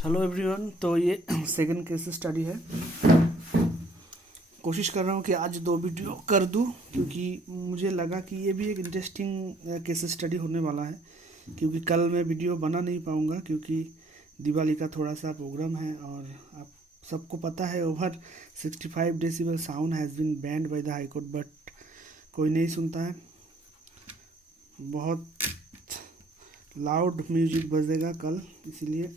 Hello everyone. तो ये second case study है। कोशिश कर रहा हूँ कि आज 2 वीडियो कर दूँ, क्योंकि मुझे लगा कि ये भी एक इंटरेस्टिंग केस स्टडी होने वाला है। क्योंकि कल मैं वीडियो बना नहीं पाऊँगा, क्योंकि दिवाली का थोड़ा सा प्रोग्राम है और आप सबको पता है over 65 decibel sound has been banned by the high court, but कोई नहीं सुनता है। बहुत लाउड म्यूजिक बजेगा कल, इसीलिए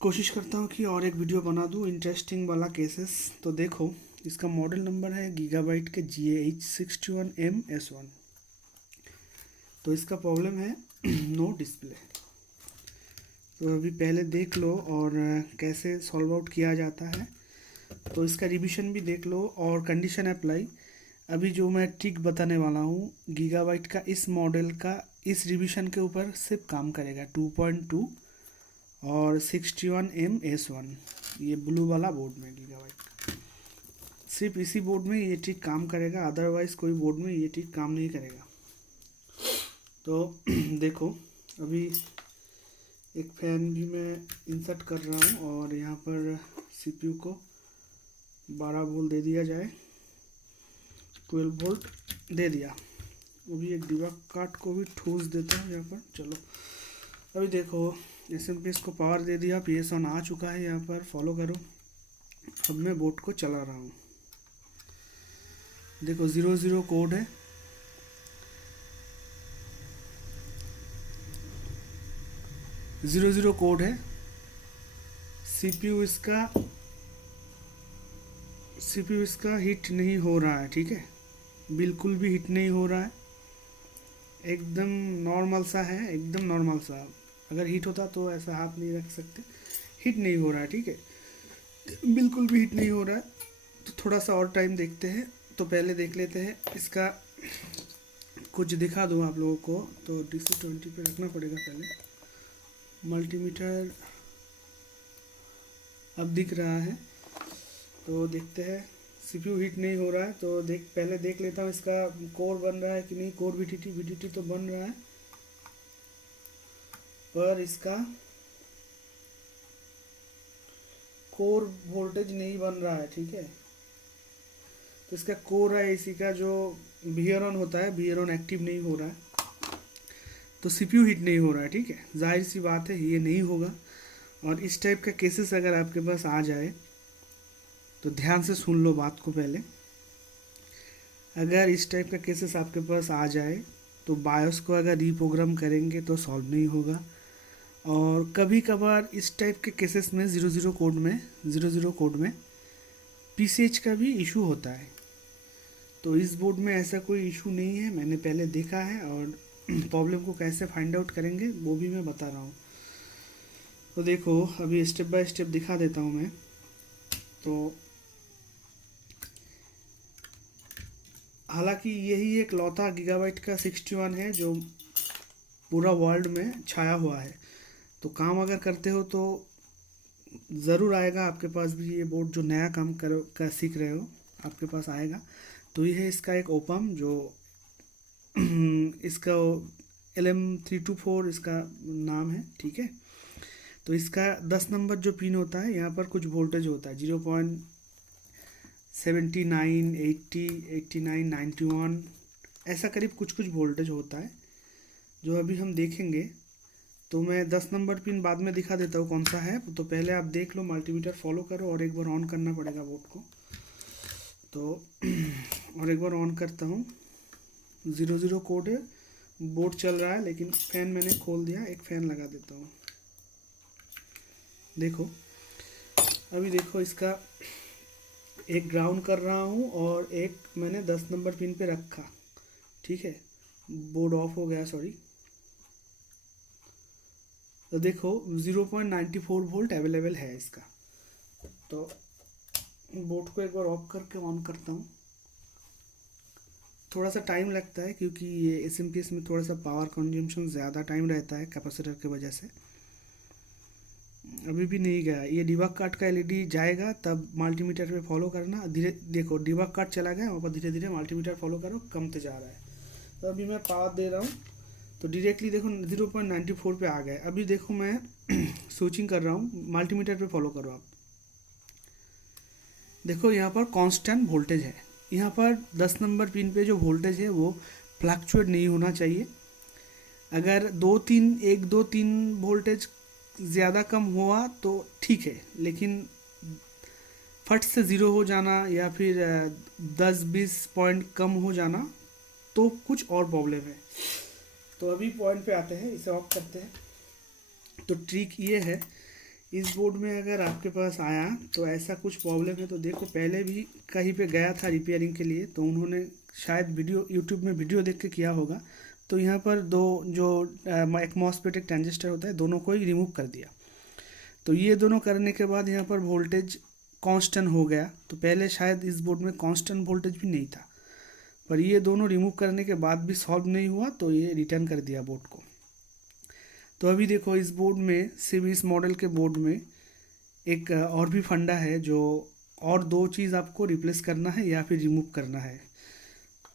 कोशिश करता हूँ कि और एक वीडियो बना दूँ इंटरेस्टिंग वाला केसेस। तो देखो, इसका मॉडल नंबर है गीगाबाइट के GAH61M-S1। तो इसका प्रॉब्लम है नो डिस्प्ले। तो अभी पहले देख लो और कैसे सॉल्व आउट किया जाता है। तो इसका रिवीजन भी देख लो और कंडीशन अप्लाई। अभी जो मैं ट्रिक बताने वाला हूँ, गीगाबाइट का इस मॉडल का इस रिवीजन के ऊपर सिर्फ काम करेगा 2.2 और 61M-S1, ये ब्लू वाला बोर्ड में गीगाबाइट। सिर्फ इसी बोर्ड में ये ट्रिक काम करेगा, अदरवाइज़ कोई बोर्ड में ये ट्रिक काम नहीं करेगा। तो देखो, अभी एक फैन भी मैं इंसर्ट कर रहा हूँ और यहाँ पर CPU को 12 वोल्ट दे दिया जाए, 12 वोल्ट दे दिया। अभी एक डिबग कार्ड को भी ठूस देता हूँ यहाँ पर। चलो अभी देखो, SMP को पावर दे दिया, PS ऑन आ चुका है, यहाँ पर फॉलो करो। अब मैं बोर्ड को चला रहा हूँ। देखो 00 कोड है, कोड है। CPU इसका हिट नहीं हो रहा है, ठीक है, बिल्कुल भी हिट नहीं हो रहा है, एकदम नॉर्मल सा है, एकदम नॉर्मल सा। अगर हिट होता तो ऐसा हाथ नहीं रख सकते। हिट नहीं हो रहा है, ठीक है, बिल्कुल भी हिट नहीं हो रहा है। तो थोड़ा सा और टाइम देखते हैं। तो पहले देख लेते हैं इसका, कुछ दिखा दूँ आप लोगों को। तो DC20 पे रखना पड़ेगा पहले। मल्टीमीटर अब दिख रहा है, तो देखते हैं। CPU हिट नहीं हो रहा है, तो पहले देख लेता हूँ इसका कोर बन रहा है कि नहीं। कोर VDT तो बन रहा है, पर इसका कोर वोल्टेज नहीं बन रहा है, ठीक है। तो इसका कोर है, इसी का जो बियर ऑन होता है, बियर ऑन एक्टिव नहीं हो रहा है, तो CPU हिट नहीं हो रहा है, ठीक है। जाहिर सी बात है ये नहीं होगा। और इस टाइप का केसेस अगर आपके पास आ जाए तो ध्यान से सुन लो बात को पहले। अगर इस टाइप का केसेस आपके पास आ जाए तो बायोस को अगर रीप्रोग्राम करेंगे तो सॉल्व नहीं होगा। और कभी कभार इस टाइप के केसेस में 00 कोड में PCH का भी इशू होता है। तो इस बोर्ड में ऐसा कोई इशू नहीं है, मैंने पहले देखा है। और प्रॉब्लम को कैसे फाइंड आउट करेंगे वो भी मैं बता रहा हूँ। तो देखो, अभी स्टेप बाय स्टेप दिखा देता हूँ मैं। तो हालांकि यही एक लौता गीगाबाइट का 61 है जो पूरा वर्ल्ड में छाया हुआ है। तो काम अगर करते हो तो ज़रूर आएगा आपके पास भी ये बोर्ड। जो नया काम सीख रहे हो आपके पास आएगा। तो ये है इसका एक ओपम, जो इसका LM324 इसका नाम है, ठीक है। तो इसका 10 नंबर जो पिन होता है, यहाँ पर कुछ वोल्टेज होता है 0.79, 80, 89, 91, ऐसा करीब कुछ वोल्टेज होता है, जो अभी हम देखेंगे। तो मैं 10 नंबर पिन बाद में दिखा देता हूँ कौन सा है। तो पहले आप देख लो, मल्टीमीटर फॉलो करो और एक बार ऑन करना पड़ेगा बोर्ड को। तो और एक बार ऑन करता हूँ। 00 कोड है, बोर्ड चल रहा है, लेकिन फैन मैंने खोल दिया। एक फैन लगा देता हूँ। देखो, अभी देखो, इसका एक ग्राउंड कर रहा हूँ और एक मैंने 10 नंबर पिन पे रखा, ठीक है। बोर्ड ऑफ हो गया, सॉरी। तो देखो 0.94 वोल्ट अवेलेबल है इसका। तो बोर्ड को एक बार ऑफ करके ऑन करता हूँ। थोड़ा सा टाइम लगता है, क्योंकि ये SMPS में थोड़ा सा पावर कंजम्पशन ज़्यादा टाइम रहता है कैपेसिटर की वजह से। अभी भी नहीं गया। ये डिबग कार्ड का LED जाएगा तब मल्टीमीटर पे फॉलो करना। धीरे देखो, डिबग कार्ड चला गया, वहाँ पर धीरे धीरे मल्टीमीटर फॉलो करो, कमते जा रहा है। तो अभी मैं पावर दे रहा हूँ तो डायरेक्टली देखो 0.94 पे आ गए। अभी देखो मैं स्विचिंग कर रहा हूँ, मल्टीमीटर पे फॉलो करो आप। देखो यहाँ पर कांस्टेंट वोल्टेज है। यहाँ पर 10 नंबर पिन पे जो वोल्टेज है वो फ्लक्चुएट नहीं होना चाहिए। अगर 1 2 3 वोल्टेज ज़्यादा कम हुआ तो ठीक है, लेकिन फट से ज़ीरो हो जाना या फिर 10-20 पॉइंट कम हो जाना तो कुछ और प्रॉब्लम है। तो अभी पॉइंट पे आते हैं, इसे ऑफ करते हैं। तो ट्रिक ये है, इस बोर्ड में अगर आपके पास आया तो ऐसा कुछ प्रॉब्लम है तो देखो, पहले भी कहीं पे गया था रिपेयरिंग के लिए, तो उन्होंने शायद वीडियो यूट्यूब में वीडियो देख के किया होगा। तो यहाँ पर दो जो एक मॉसफेट एक ट्रांजिस्टर होता है, दोनों को ही रिमूव कर दिया। तो ये दोनों करने के बाद यहाँ पर वोल्टेज कांस्टेंट हो गया। तो पहले शायद इस बोर्ड में कांस्टेंट वोल्टेज भी नहीं था, पर ये दोनों रिमूव करने के बाद भी सॉल्व नहीं हुआ, तो ये रिटर्न कर दिया बोर्ड को। तो अभी देखो इस बोर्ड में, सिर्फ इस मॉडल के बोर्ड में एक और भी फंडा है, जो और दो चीज़ आपको रिप्लेस करना है या फिर रिमूव करना है।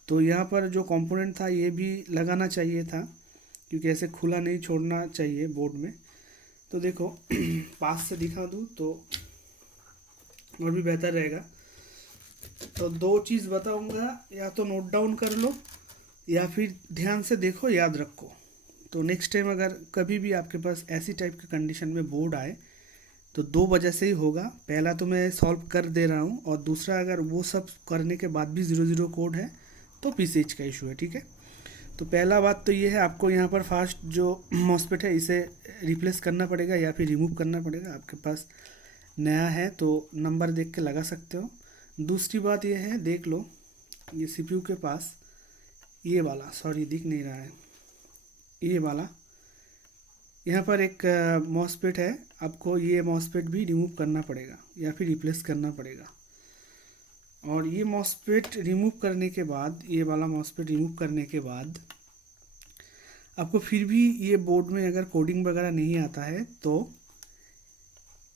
तो यहाँ पर जो कंपोनेंट था ये भी लगाना चाहिए था, क्योंकि ऐसे खुला नहीं छोड़ना चाहिए बोर्ड में। तो देखो पास से दिखा दूँ तो और भी बेहतर रहेगा। तो दो चीज़ बताऊंगा, या तो नोट डाउन कर लो या फिर ध्यान से देखो, याद रखो। तो नेक्स्ट टाइम अगर कभी भी आपके पास ऐसी टाइप की कंडीशन में बोर्ड आए तो दो वजह से ही होगा। पहला तो मैं सॉल्व कर दे रहा हूँ, और दूसरा अगर वो सब करने के बाद भी 00 कोड है तो पीसीएच का इशू है, ठीक है। तो पहला बात तो ये है, आपको यहाँ पर फास्ट जो मॉसफेट है इसे रिप्लेस करना पड़ेगा या फिर रिमूव करना पड़ेगा। आपके पास नया है तो नंबर देख के लगा सकते हो। दूसरी बात ये है, देख लो ये सीपीयू के पास ये वाला, सॉरी दिख नहीं रहा है, ये वाला यहाँ पर एक मॉसफेट है। आपको ये मॉसफेट भी रिमूव करना पड़ेगा या फिर रिप्लेस करना पड़ेगा। और ये मॉसफेट रिमूव करने के बाद, ये वाला मॉसफेट रिमूव करने के बाद आपको फिर भी ये बोर्ड में अगर कोडिंग वगैरह नहीं आता है तो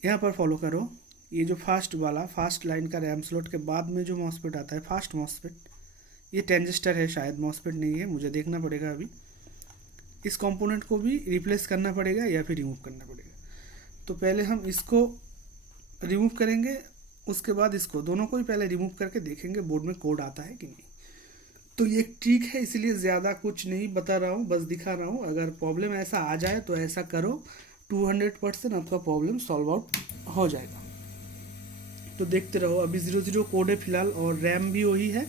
यहाँ पर फॉलो करो। ये जो फास्ट लाइन का रैम स्लॉट के बाद में जो मॉसफेट आता है, फास्ट मॉसफेट, ये ट्रांजिस्टर है शायद, मॉसफेट नहीं है, मुझे देखना पड़ेगा अभी। इस कंपोनेंट को भी रिप्लेस करना पड़ेगा या फिर रिमूव करना पड़ेगा। तो पहले हम इसको रिमूव करेंगे, उसके बाद इसको, दोनों को ही पहले रिमूव करके देखेंगे बोर्ड में कोड आता है कि नहीं। तो ये एक ट्रिक है, इसलिए ज़्यादा कुछ नहीं बता रहा हूँ, बस दिखा रहा हूँ। अगर प्रॉब्लम ऐसा आ जाए तो ऐसा करो, 200% आपका प्रॉब्लम सॉल्व आउट हो जाएगा। तो देखते रहो। अभी 00 कोड है फिलहाल, और रैम भी वही है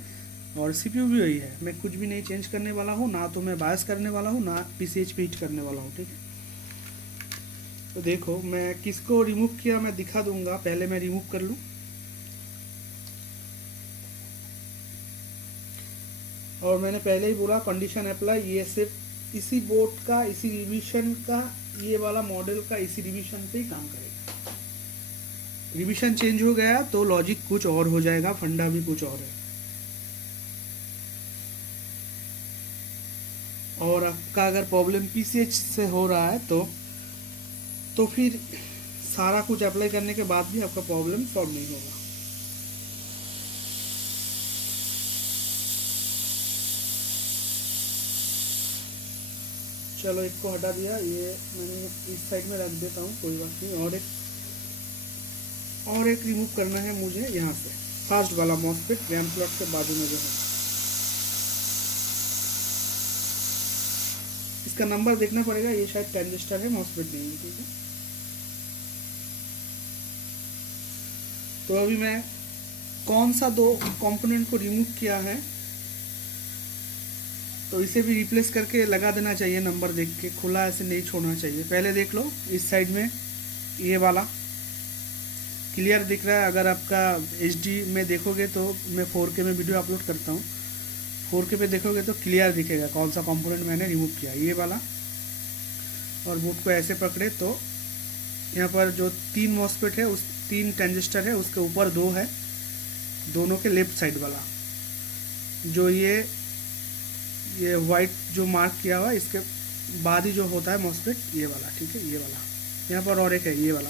और सीपीयू भी वही है। मैं कुछ भी नहीं चेंज करने वाला हूँ, ना तो मैं बायस करने वाला हूँ, ना पीसीएच पे हिट करने वाला हूँ, ठीक है। तो देखो मैं किसको रिमूव किया मैं दिखा दूंगा, पहले मैं रिमूव कर लूँ। और मैंने पहले ही बोला कंडीशन अप्लाई, ये सिर्फ इसी बोर्ड का, इसी रिवीजन का, ये वाला मॉडल का इसी रिवीजन पे ही काम करेगा। रिवीजन चेंज हो गया तो लॉजिक कुछ और हो जाएगा, फंडा भी कुछ और है। और आपका अगर प्रॉब्लम पीसीएच से हो रहा है तो फिर सारा कुछ अप्लाई करने के बाद भी आपका प्रॉब्लम सॉल्व नहीं होगा। चलो एक को हटा दिया, ये मैंने इस साइड में रख देता हूँ, कोई बात नहीं। और एक रिमूव करना है मुझे यहाँ से, फास्ट वाला मॉसफेट रैम स्लॉट के बाजू में जो है, इसका नंबर देखना पड़ेगा। ये शायद ट्रांजिस्टर है, मॉसफेट नहीं है, ठीक है। तो अभी मैं कौन सा दो कंपोनेंट को रिमूव किया है, तो इसे भी रिप्लेस करके लगा देना चाहिए नंबर देख के, खुला ऐसे नहीं छोड़ना चाहिए। पहले देख लो इस साइड में, ये वाला क्लियर दिख रहा है। अगर आपका HD में देखोगे तो मैं 4K में वीडियो अपलोड करता हूँ, 4K पे देखोगे तो क्लियर दिखेगा कौन सा कंपोनेंट मैंने रिमूव किया, ये वाला। और बोर्ड को ऐसे पकड़े तो यहाँ पर जो 3 मॉसफेट है, उस 3 ट्रांजिस्टर है, उसके ऊपर 2 है, दोनों के लेफ्ट साइड वाला जो ये वाइट जो मार्क किया हुआ, इसके बाद ही जो होता है मॉसफेट, ये वाला, ठीक है, ये वाला। यहाँ पर और एक है ये वाला,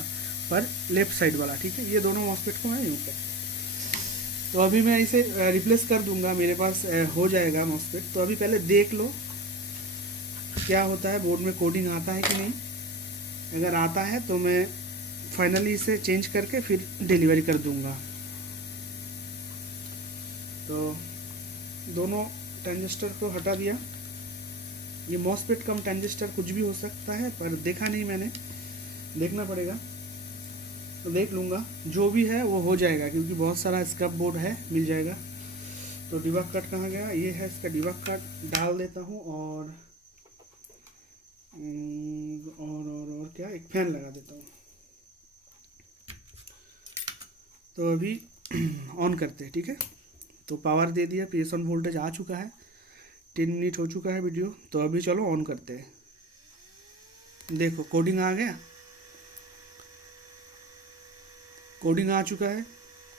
पर लेफ्ट साइड वाला, ठीक है। ये दोनों मॉसफेट को मैं यूज करता हूँ। तो अभी मैं इसे रिप्लेस कर दूंगा, मेरे पास हो जाएगा मॉसफेट। तो अभी पहले देख लो क्या होता है, बोर्ड में कोडिंग आता है कि नहीं। अगर आता है तो मैं फाइनली इसे चेंज करके फिर डिलीवरी कर दूंगा। तो दोनों ट्रांजिस्टर को हटा दिया। ये मॉसफेट कम ट्रांजिस्टर कुछ भी हो सकता है, पर देखा नहीं मैंने, देखना पड़ेगा तो देख लूँगा। जो भी है वो हो जाएगा, क्योंकि बहुत सारा स्क्रब बोर्ड है, मिल जाएगा। तो डिबग कट कहाँ गया, ये है इसका डिबग कट, डाल देता हूँ। और क्या, एक फैन लगा देता हूँ। तो अभी ऑन करते हैं, ठीक है। तो पावर दे दिया, PS ऑन वोल्टेज आ चुका है, 10 मिनट हो चुका है वीडियो। तो अभी चलो ऑन करते हैं। देखो कोडिंग आ गया, कोडिंग आ चुका है।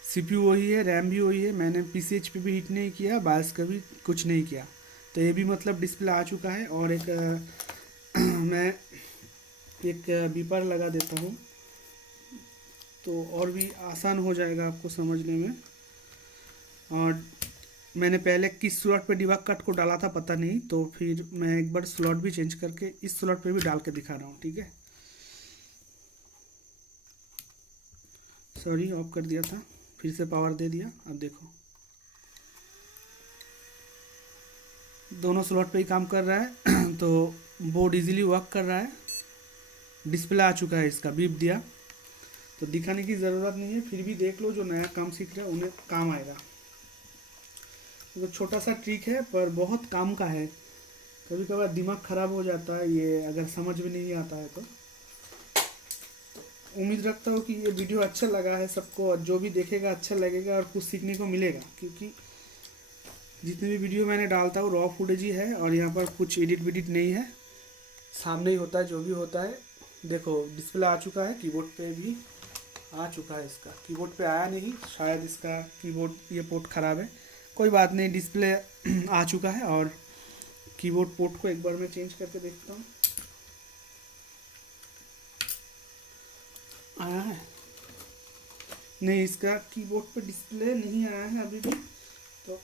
CPU वही है, रैम भी वही है। मैंने PCH पे भी हिट नहीं किया, बायस का भी कुछ नहीं किया। तो ये भी मतलब डिस्प्ले आ चुका है। और एक मैं एक बीपर लगा देता हूँ, तो और भी आसान हो जाएगा आपको समझने में। और मैंने पहले किस स्लॉट पे डिबग कट को डाला था पता नहीं, तो फिर मैं एक बार स्लॉट भी चेंज करके इस स्लॉट पे भी डाल के दिखा रहा हूँ, ठीक है। सॉरी, ऑफ कर दिया था, फिर से पावर दे दिया। अब देखो दोनों स्लॉट पे ही काम कर रहा है। तो बोर्ड इजीली वर्क कर रहा है। डिस्प्ले आ चुका है, इसका बीप दिया, तो दिखाने की ज़रूरत नहीं है। फिर भी देख लो, जो नया काम सीख रहे हैं उन्हें काम आएगा। तो छोटा सा ट्रिक है, पर बहुत काम का है। कभी कभार दिमाग ख़राब हो जाता है ये अगर समझ में नहीं आता है। तो उम्मीद रखता हूँ कि ये वीडियो अच्छा लगा है सबको, और जो भी देखेगा अच्छा लगेगा और कुछ सीखने को मिलेगा। क्योंकि जितनी भी वीडियो मैंने डालता हूँ रॉ फुटेज ही है, और यहाँ पर कुछ एडिट विडिट नहीं है, सामने ही होता है जो भी होता है। देखो डिस्प्ले आ चुका है, कीबोर्ड पे भी आ चुका है। इसका कीबोर्ड पे आया नहीं, शायद इसका कीबोर्ड ये पोर्ट ख़राब है। कोई बात नहीं, डिस्प्ले आ चुका है। और कीबोर्ड पोर्ट को एक बार मैं चेंज करके देखता हूँ, आया है नहीं। इसका कीबोर्ड पे डिस्प्ले नहीं आया है अभी भी, तो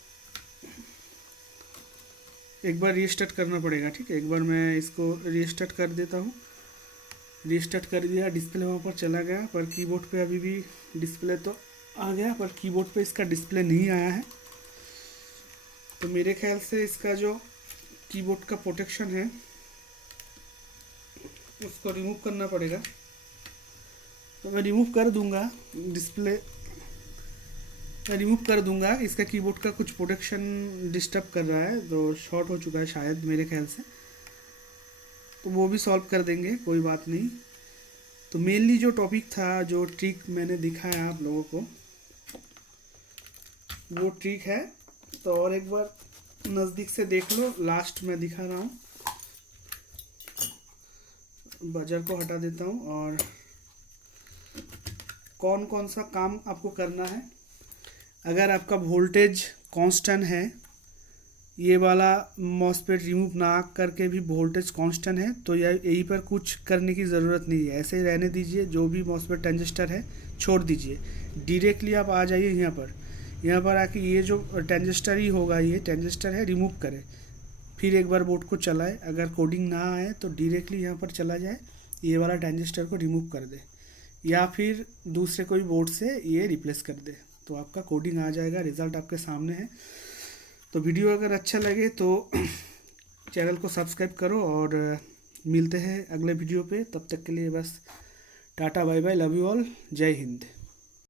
एक बार रीस्टार्ट करना पड़ेगा, ठीक है। एक बार मैं इसको रीस्टार्ट कर देता हूँ। रीस्टार्ट कर दिया, डिस्प्ले वहाँ पर चला गया, पर कीबोर्ड पे अभी भी डिस्प्ले तो आ गया, पर कीबोर्ड पे इसका डिस्प्ले नहीं आया है। तो मेरे ख्याल से इसका जो कीबोर्ड का प्रोटेक्शन है उसको रिमूव करना पड़ेगा। तो मैं रिमूव कर दूंगा, डिस्प्ले मैं रिमूव कर दूंगा। इसका कीबोर्ड का कुछ प्रोटेक्शन डिस्टर्ब कर रहा है, तो शॉर्ट हो चुका है शायद मेरे ख्याल से। तो वो भी सॉल्व कर देंगे, कोई बात नहीं। तो मेनली जो टॉपिक था, जो ट्रिक मैंने दिखाया आप लोगों को, वो ट्रिक है। तो और एक बार नज़दीक से देख लो, लास्ट में दिखा रहा हूँ। बजर को हटा देता हूँ। और कौन कौन सा काम आपको करना है, अगर आपका वोल्टेज कांस्टेंट है, ये वाला मॉसफेट रिमूव ना करके भी वोल्टेज कांस्टेंट है, तो यही पर कुछ करने की ज़रूरत नहीं है, ऐसे ही रहने दीजिए। जो भी मॉसफेट ट्रांजिस्टर है छोड़ दीजिए, डायरेक्टली आप आ जाइए यहाँ पर आके ये जो ट्रांजिस्टर ही होगा, ये ट्रांजिस्टर है, रिमूव करें। फिर एक बार बोर्ड को चलाए, अगर कोडिंग ना आए तो डायरेक्टली यहाँ पर चला जाए, ये वाला ट्रांजिस्टर को रिमूव कर दे, या फिर दूसरे कोई बोर्ड से ये रिप्लेस कर दे, तो आपका कोडिंग आ जाएगा। रिज़ल्ट आपके सामने है। तो वीडियो अगर अच्छा लगे तो चैनल को सब्सक्राइब करो, और मिलते हैं अगले वीडियो पे। तब तक के लिए बस ta-ta bye bye, love you all, जय हिंद।